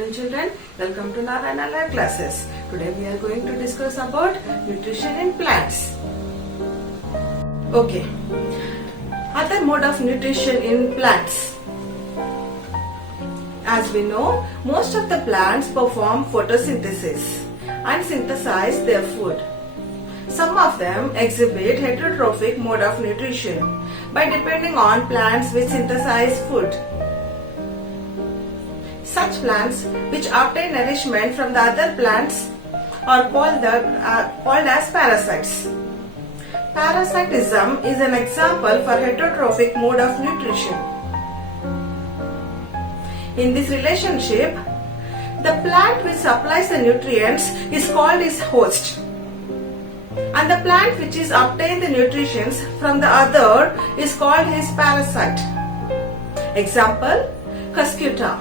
afternoon children, welcome to Narayana Live classes. Today we are going to discuss about nutrition in plants. Okay, other mode of nutrition in plants. As we know, most of the plants perform photosynthesis and synthesize their food. Some of them exhibit heterotrophic mode of nutrition by depending on plants which synthesize food. Such plants which obtain nourishment from the other plants are called as parasites. Parasitism is an example for heterotrophic mode of nutrition. In this relationship, the plant which supplies the nutrients is called its host, and the plant which is obtained the nutrients from the other is called his parasite. Example, Cuscuta.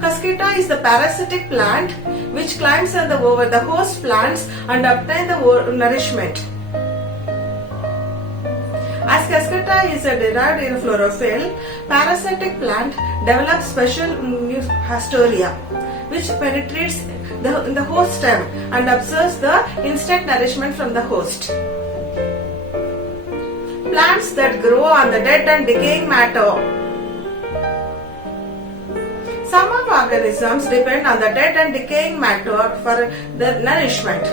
Cuscuta is the parasitic plant which climbs over the host plants and obtains the nourishment. As Cuscuta is a derived chlorophyll, parasitic plant develops special Hastoria which penetrates the host stem and absorbs the instant nourishment from the host. Plants that grow on the dead and decaying matter. Some of organisms depend on the dead and decaying matter for their nourishment.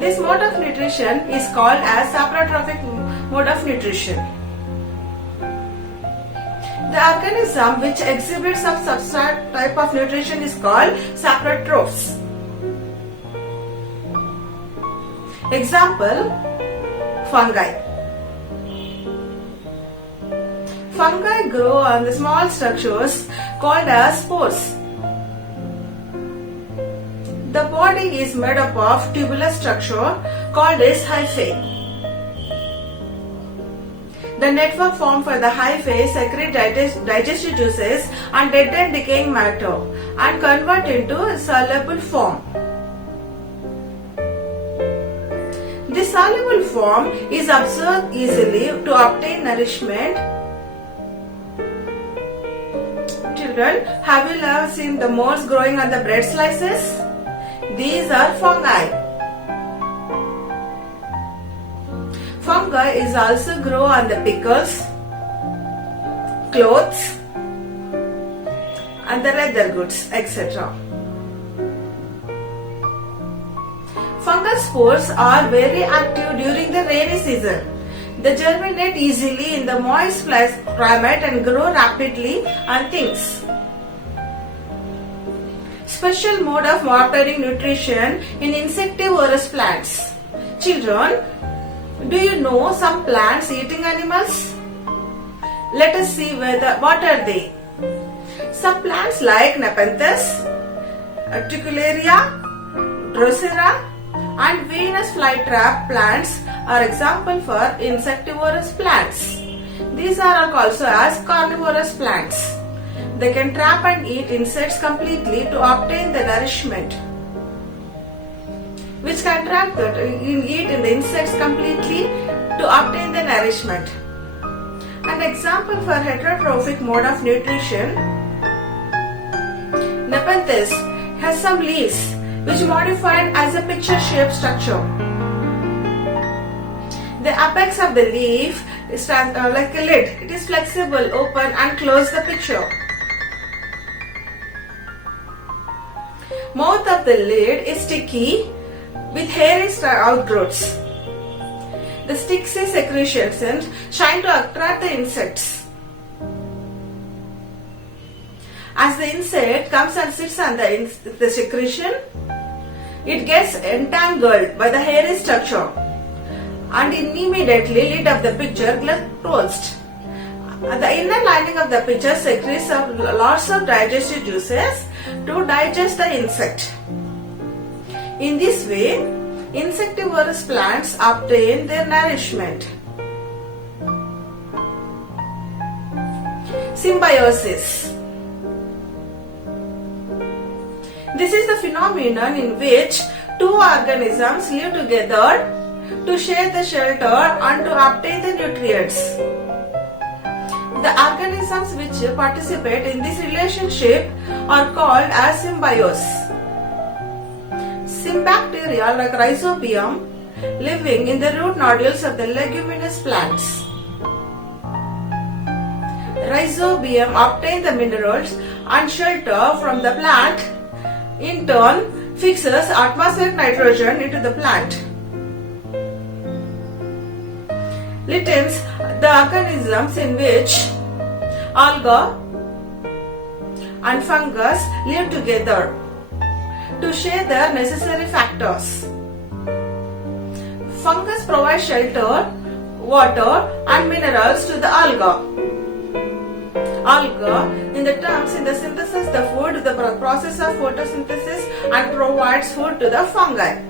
This mode of nutrition is called as saprotrophic mode of nutrition. The organism which exhibits some substrate type of nutrition is called saprotrophs. Example, fungi. Fungi grow on the small structures called as spores. The body is made up of tubular structure called as hyphae. The network formed for the hyphae secrete digestive juices and dead and decaying matter and convert into a soluble form. This soluble form is absorbed easily to obtain nourishment. Children, have you ever seen the moles growing on the bread slices? These are fungi. Fungi is also grow on the pickles, clothes, and the leather goods, etc. Fungal spores are very active during the rainy season. They germinate easily in the moist climate and grow rapidly on things. Special mode of obtaining nutrition in insectivorous plants. Children, do you know some plants eating animals? Let us see what are they. Some plants like Nepenthes, Articularia, Drosera, and Venus flytrap plants are example for insectivorous plants. These are also as carnivorous plants. They can trap and eat insects completely to obtain the nourishment. Which can trap eat in the insects completely to obtain the nourishment. An example for heterotrophic mode of nutrition, Nepenthes has some leaves which modified as a picture-shaped structure. The apex of the leaf is like a lid. It is flexible, open and close the picture. Mouth of the lid is sticky with hairy outgrowths. The sticky secretions shine to attract the insects. As the insect comes and sits on the secretion, it gets entangled by the hairy structure and immediately lid of the picture gets closed. The inner lining of the picture secretes lots of digestive juices to digest the insect. In this way, insectivorous plants obtain their nourishment. Symbiosis. This is the phenomenon in which two organisms live together to share the shelter and to obtain the nutrients. The organisms which participate in this relationship are called as symbioses. Symbacteria like Rhizobium living in the root nodules of the leguminous plants. Rhizobium obtain the minerals and shelter from the plant, in turn fixes atmospheric nitrogen into the plant. Lichens, the organisms in which algae and fungus live together to share their necessary factors. Fungus provides shelter, water and minerals to the algae. Algae, in the terms in the synthesis the food, the process of photosynthesis and provides food to the fungi.